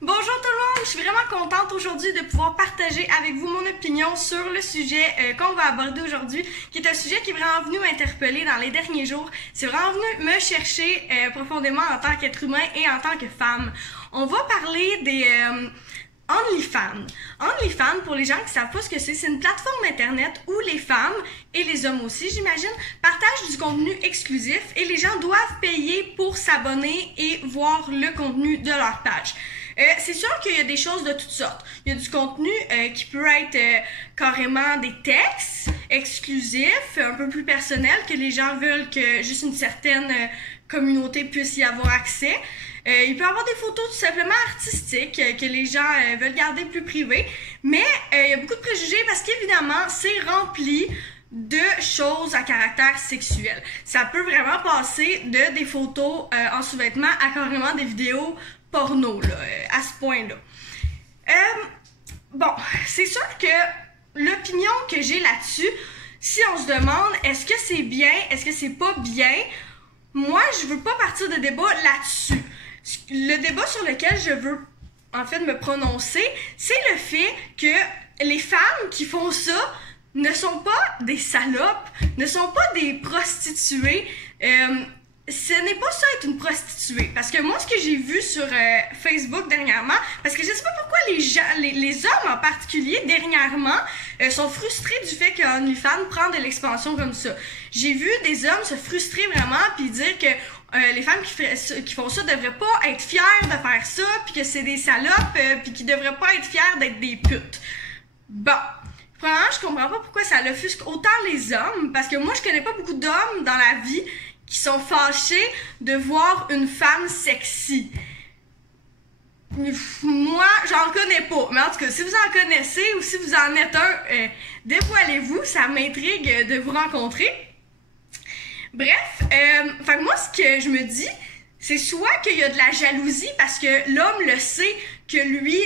Bonjour tout le monde, je suis vraiment contente aujourd'hui de pouvoir partager avec vous mon opinion sur le sujet qu'on va aborder aujourd'hui, qui est un sujet qui est vraiment venu m'interpeller dans les derniers jours. C'est vraiment venu me chercher profondément en tant qu'être humain et en tant que femme. On va parler des OnlyFans. OnlyFans, pour les gens qui ne savent pas ce que c'est une plateforme internet où les femmes, et les hommes aussi j'imagine, partagent du contenu exclusif et les gens doivent payer pour s'abonner et voir le contenu de leur page. C'est sûr qu'il y a des choses de toutes sortes. Il y a du contenu qui peut être carrément des textes exclusifs, un peu plus personnels, que les gens veulent que juste une certaine communauté puisse y avoir accès. Il peut y avoir des photos tout simplement artistiques que les gens veulent garder plus privées. Mais il y a beaucoup de préjugés parce qu'évidemment, c'est rempli de choses à caractère sexuel. Ça peut vraiment passer de des photos en sous-vêtements à carrément des vidéos porno, là, à ce point-là. Bon, c'est sûr que l'opinion que j'ai là-dessus, si on se demande est-ce que c'est bien, est-ce que c'est pas bien, moi, je veux pas partir de débat là-dessus. Le débat sur lequel je veux, en fait, me prononcer, c'est le fait que les femmes qui font ça ne sont pas des salopes, ne sont pas des prostituées. Ce n'est pas ça être une prostituée. Parce que moi, ce que j'ai vu sur Facebook dernièrement, parce que je sais pas pourquoi les hommes en particulier, dernièrement, sont frustrés du fait que OnlyFans prend de l'expansion comme ça. J'ai vu des hommes se frustrer vraiment puis dire que les femmes qui font ça devraient pas être fières de faire ça, puis que c'est des salopes, puis qu'ils devraient pas être fiers d'être des putes. Bon. Premièrement, je comprends pas pourquoi ça l'offusque autant les hommes, parce que moi, je connais pas beaucoup d'hommes dans la vie qui sont fâchés de voir une femme sexy. Moi, j'en connais pas. Mais en tout cas, si vous en connaissez ou si vous en êtes un, dévoilez-vous, ça m'intrigue de vous rencontrer. Bref, fait que moi, ce que je me dis, c'est soit qu'il y a de la jalousie parce que l'homme le sait que lui,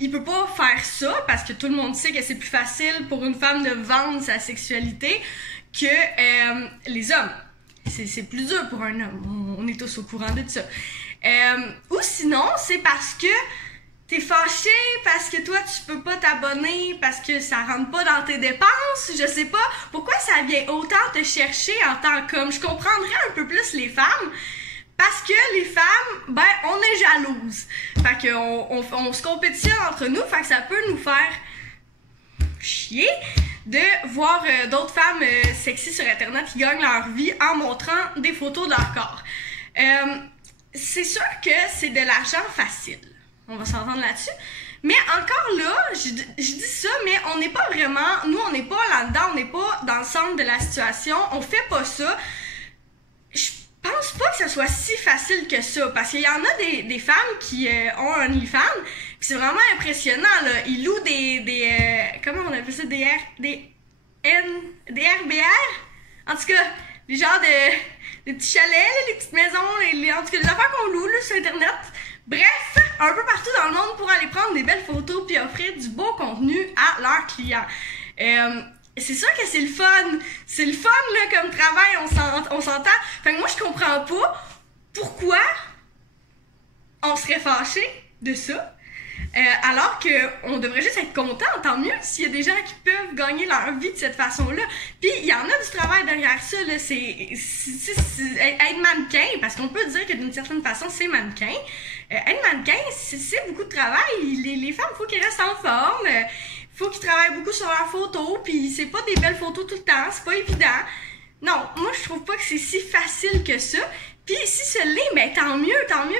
il peut pas faire ça parce que tout le monde sait que c'est plus facile pour une femme de vendre sa sexualité que les hommes. C'est plus dur pour un homme, on est tous au courant de ça. Ou sinon, c'est parce que t'es fâché, parce que toi tu peux pas t'abonner, parce que ça rentre pas dans tes dépenses, je sais pas. Pourquoi ça vient autant te chercher en tant qu'homme? Je comprendrais un peu plus les femmes, parce que les femmes, ben, on est jalouses. Fait qu'on se compétitionne entre nous, fait que ça peut nous faire chier de voir d'autres femmes sexy sur internet qui gagnent leur vie en montrant des photos de leur corps. C'est sûr que c'est de l'argent facile. On va s'entendre là-dessus. Mais encore là, je dis ça, mais on n'est pas vraiment, nous on n'est pas là-dedans, on n'est pas dans le centre de la situation, on fait pas ça. Je pense pas que ce soit si facile que ça, parce qu'il y en a des femmes qui ont un OnlyFans, pis c'est vraiment impressionnant, là. Ils louent comment on appelle ça, des RBR? En tout cas, les genres des petits chalets, là, les petites maisons, en tout cas, les affaires qu'on loue, là, sur Internet. Bref, un peu partout dans le monde pour aller prendre des belles photos puis offrir du beau contenu à leurs clients. C'est sûr que c'est le fun. C'est le fun, là, comme travail, on s'entend. Fait que moi, je comprends pas pourquoi on serait fâché de ça. Alors qu'on devrait juste être content, tant mieux s'il y a des gens qui peuvent gagner leur vie de cette façon-là. Puis il y en a du travail derrière ça, là, c'est être mannequin, parce qu'on peut dire que d'une certaine façon c'est mannequin. Être mannequin, c'est beaucoup de travail. Les femmes, il faut qu'elles restent en forme, faut qu'ils travaillent beaucoup sur leurs photos, puis c'est pas des belles photos tout le temps, c'est pas évident. Non, moi je trouve pas que c'est si facile que ça. Puis si ce l'est, ben tant mieux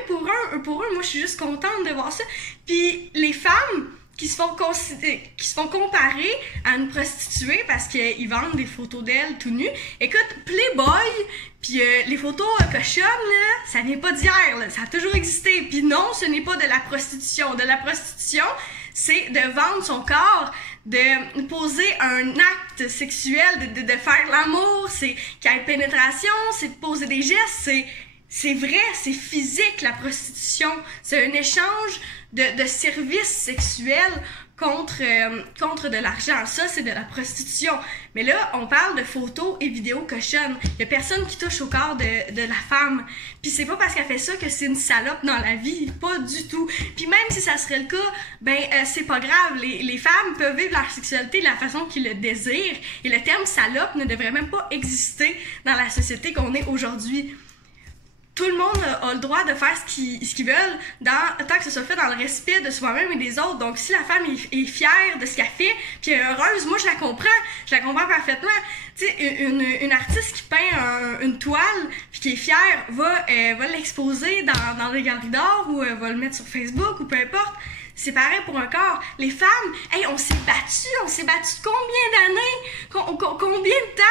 pour eux. Moi je suis juste contente de voir ça. Puis les femmes qui se font comparer à une prostituée parce qu'ils vendent des photos d'elles tout nues. Écoute, Playboy, puis les photos cochonnes, là, ça vient pas d'hier, là, ça a toujours existé. Puis non, ce n'est pas de la prostitution. De la prostitution, c'est de vendre son corps, de poser un acte sexuel, de faire l'amour, c'est qu'il y ait pénétration, c'est de poser des gestes, C'est vrai, c'est physique la prostitution. C'est un échange de services sexuels contre de l'argent. Ça, c'est de la prostitution. Mais là, on parle de photos et vidéos cochonnes. Il y a personne qui touche au corps de la femme. Puis c'est pas parce qu'elle fait ça que c'est une salope dans la vie. Pas du tout. Puis même si ça serait le cas, c'est pas grave. Les femmes peuvent vivre leur sexualité de la façon qu'ils le désirent. Et le terme salope ne devrait même pas exister dans la société qu'on est aujourd'hui. Tout le monde a le droit de faire ce qu'ils veulent, tant que ce soit fait dans le respect de soi-même et des autres. Donc, si la femme est fière de ce qu'elle fait, puis elle est heureuse, moi, je la comprends parfaitement. Tu sais, une artiste qui peint une toile, puis qui est fière, va l'exposer dans les galeries d'art, ou va le mettre sur Facebook, ou peu importe. C'est pareil pour un corps. Les femmes, on s'est battu combien d'années, combien de temps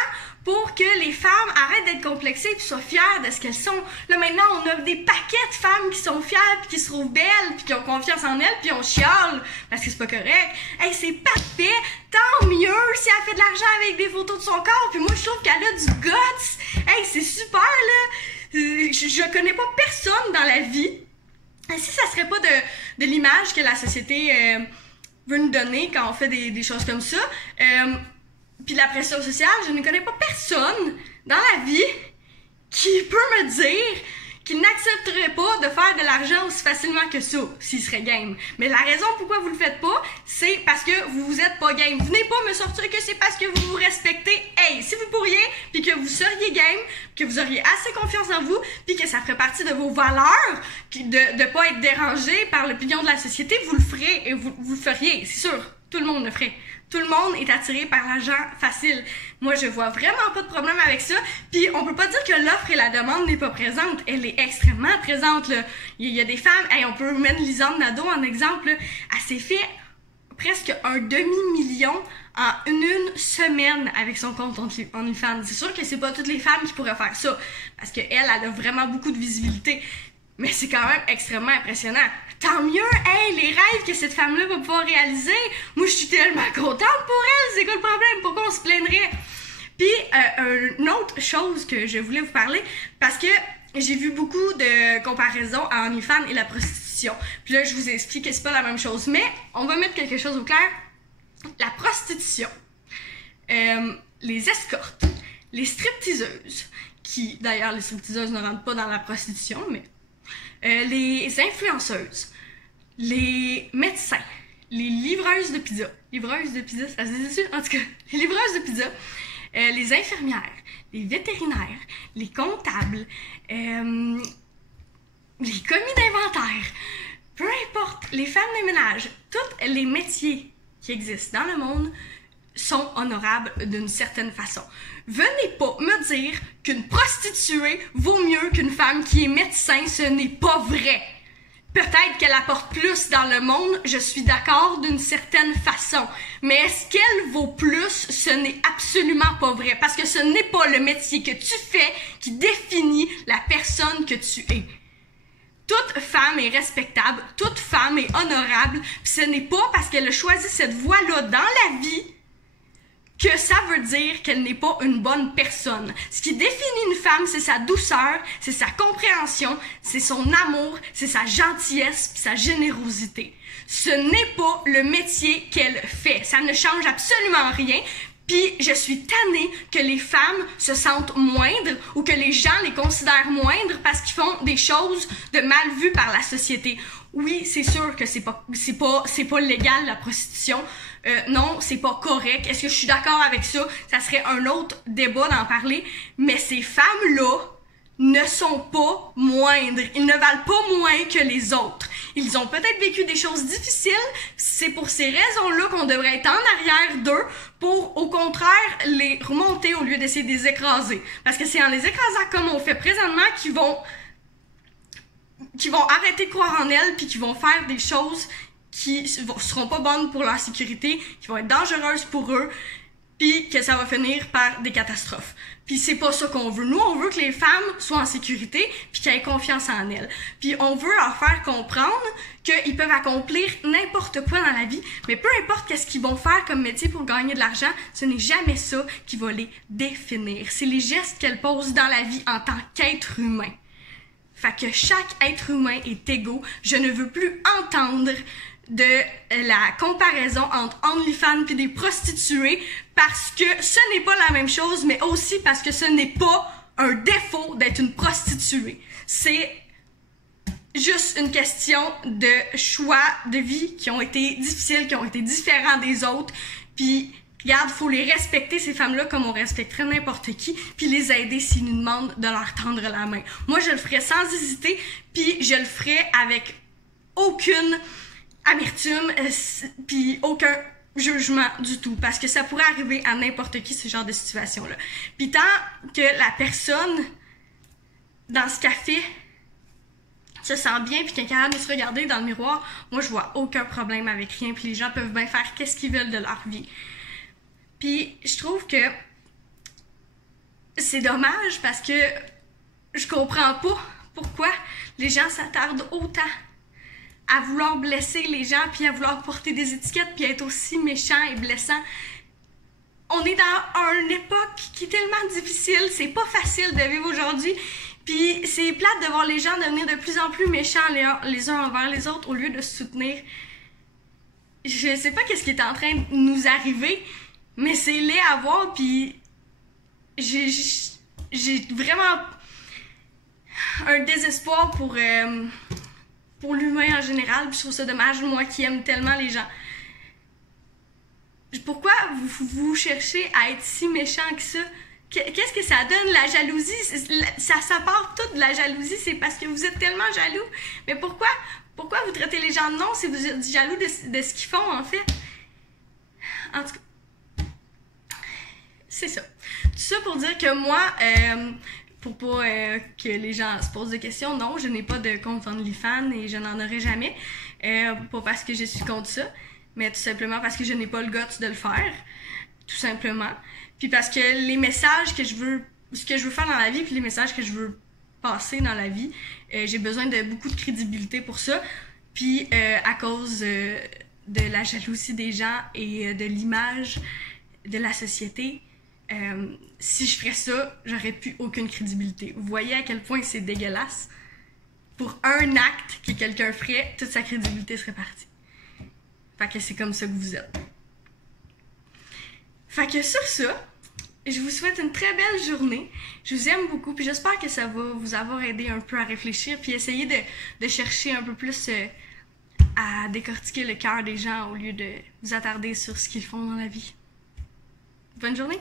pour que les femmes arrêtent d'être complexées et soient fières de ce qu'elles sont. Là, maintenant, on a des paquets de femmes qui sont fières, puis qui se trouvent belles, puis qui ont confiance en elles, puis on chiale parce que c'est pas correct. C'est parfait, tant mieux si elle fait de l'argent avec des photos de son corps, puis moi, je trouve qu'elle a du guts. C'est super, là. Je connais pas personne dans la vie. Si ça serait pas de l'image que la société veut nous donner quand on fait des choses comme ça, puis la pression sociale, je ne connais pas personne dans la vie qui peut me dire qu'il n'accepterait pas de faire de l'argent aussi facilement que ça, s'il serait game. Mais la raison pourquoi vous le faites pas, c'est parce que vous êtes pas game. Venez pas me sortir que c'est parce que vous vous respectez. Si vous pourriez, puis que vous seriez game, que vous auriez assez confiance en vous, puis que ça ferait partie de vos valeurs, de pas être dérangé par l'opinion de la société, vous le ferez et vous le feriez, c'est sûr. Tout le monde le ferait. Tout le monde est attiré par l'argent facile. Moi, je vois vraiment pas de problème avec ça. Puis, on peut pas dire que l'offre et la demande n'est pas présente. Elle est extrêmement présente, là. Il y a des femmes, on peut mettre Lisanne Nadeau en exemple, là. Elle s'est fait presque un demi-million en une semaine avec son compte OnlyFans. C'est sûr que c'est pas toutes les femmes qui pourraient faire ça. Parce qu'elle a vraiment beaucoup de visibilité. Mais c'est quand même extrêmement impressionnant. Tant mieux, les rêves que cette femme-là va pouvoir réaliser. Moi, je suis tellement contente pour elle. C'est quoi le problème? Pourquoi on se plaindrait? Puis, une autre chose que je voulais vous parler, parce que j'ai vu beaucoup de comparaisons à OnlyFans et la prostitution. Puis là, je vous explique que c'est pas la même chose. Mais, on va mettre quelque chose au clair. La prostitution, les escortes, les stripteaseuses, qui, d'ailleurs, les stripteaseuses ne rentrent pas dans la prostitution, mais les influenceuses, les médecins, les livreuses de pizza. Livreuses de pizza, ça se dit dessus? En tout cas, les livreuses de pizza, les infirmières, les vétérinaires, les comptables, les commis d'inventaire, peu importe, les femmes de ménage, tous les métiers qui existent dans le monde sont honorables d'une certaine façon. Venez pas me dire qu'une prostituée vaut mieux qu'une femme qui est médecin, ce n'est pas vrai. Peut-être qu'elle apporte plus dans le monde, je suis d'accord d'une certaine façon. Mais est-ce qu'elle vaut plus? Ce n'est absolument pas vrai. Parce que ce n'est pas le métier que tu fais qui définit la personne que tu es. Toute femme est respectable, toute femme est honorable, puis ce n'est pas parce qu'elle a choisi cette voie-là dans la vie que ça veut dire qu'elle n'est pas une bonne personne. Ce qui définit une femme, c'est sa douceur, c'est sa compréhension, c'est son amour, c'est sa gentillesse, puis sa générosité. Ce n'est pas le métier qu'elle fait. Ça ne change absolument rien. Puis je suis tannée que les femmes se sentent moindres ou que les gens les considèrent moindres parce qu'ils font des choses de mal vues par la société. Oui, c'est sûr que c'est pas légal la prostitution. Non, c'est pas correct. Est-ce que je suis d'accord avec ça? Ça serait un autre débat d'en parler. Mais ces femmes-là ne sont pas moindres. Ils ne valent pas moins que les autres. Ils ont peut-être vécu des choses difficiles. C'est pour ces raisons-là qu'on devrait être en arrière d'eux pour, au contraire, les remonter au lieu d'essayer de les écraser. Parce que c'est en les écrasant comme on fait présentement qu'ils vont arrêter de croire en elles puis qu'ils vont faire des choses qui seront pas bonnes pour leur sécurité, qui vont être dangereuses pour eux, puis que ça va finir par des catastrophes. Puis c'est pas ça qu'on veut. Nous, on veut que les femmes soient en sécurité puis qu'elles aient confiance en elles. Puis on veut leur faire comprendre qu'ils peuvent accomplir n'importe quoi dans la vie, mais peu importe qu'est-ce qu'ils vont faire comme métier pour gagner de l'argent, ce n'est jamais ça qui va les définir. C'est les gestes qu'elles posent dans la vie en tant qu'être humain. Fait que chaque être humain est égaux. Je ne veux plus entendre de la comparaison entre OnlyFans et des prostituées parce que ce n'est pas la même chose, mais aussi parce que ce n'est pas un défaut d'être une prostituée. C'est juste une question de choix de vie qui ont été difficiles, qui ont été différents des autres. Puis, regarde, faut les respecter, ces femmes-là, comme on respecterait n'importe qui, puis les aider s'ils nous demandent de leur tendre la main. Moi, je le ferais sans hésiter, puis je le ferais avec aucune amertume, puis aucun jugement du tout, parce que ça pourrait arriver à n'importe qui, ce genre de situation-là. Puis tant que la personne, dans ce qu'elle fait, se sent bien, puis qu'elle est capable de se regarder dans le miroir, moi, je vois aucun problème avec rien, puis les gens peuvent bien faire qu'est-ce qu'ils veulent de leur vie. Puis je trouve que c'est dommage, parce que je comprends pas pourquoi les gens s'attardent autant à vouloir blesser les gens, puis à vouloir porter des étiquettes, puis être aussi méchant et blessant. On est dans une époque qui est tellement difficile, c'est pas facile de vivre aujourd'hui, puis c'est plate de voir les gens devenir de plus en plus méchants les uns envers les autres au lieu de se soutenir. Je sais pas qu'est-ce qui est en train de nous arriver, mais c'est laid à voir, puis j'ai vraiment un désespoir pour l'humain en général, puis je trouve ça dommage, moi qui aime tellement les gens. Pourquoi vous cherchez à être si méchant que ça? Qu'est-ce que ça donne, la jalousie? Ça part tout de la jalousie, c'est parce que vous êtes tellement jaloux. Mais pourquoi vous traitez les gens de non si vous êtes jaloux de ce qu'ils font, en fait? En tout cas, c'est ça. Tout ça pour dire que moi, pour pas que les gens se posent des questions, non, je n'ai pas de compte OnlyFans et je n'en aurai jamais. Pas parce que je suis contre ça, mais tout simplement parce que je n'ai pas le guts de le faire, tout simplement. Puis parce que les messages que je veux, ce que je veux faire dans la vie, puis les messages que je veux passer dans la vie, j'ai besoin de beaucoup de crédibilité pour ça. Puis à cause de la jalousie des gens et de l'image de la société, si je ferais ça, j'aurais plus aucune crédibilité. Vous voyez à quel point c'est dégueulasse? Pour un acte que quelqu'un ferait, toute sa crédibilité serait partie. Fait que c'est comme ça que vous êtes. Fait que sur ça, je vous souhaite une très belle journée. Je vous aime beaucoup, puis j'espère que ça va vous avoir aidé un peu à réfléchir, puis essayer de chercher un peu plus à décortiquer le cœur des gens au lieu de vous attarder sur ce qu'ils font dans la vie. Bonne journée!